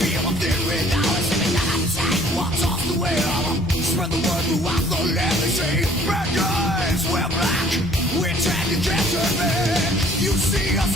Feel thin without a living appetite. What's off the wheel? Spread the word throughout the legacy. Bad guys wear black. We tend to get to me. You see us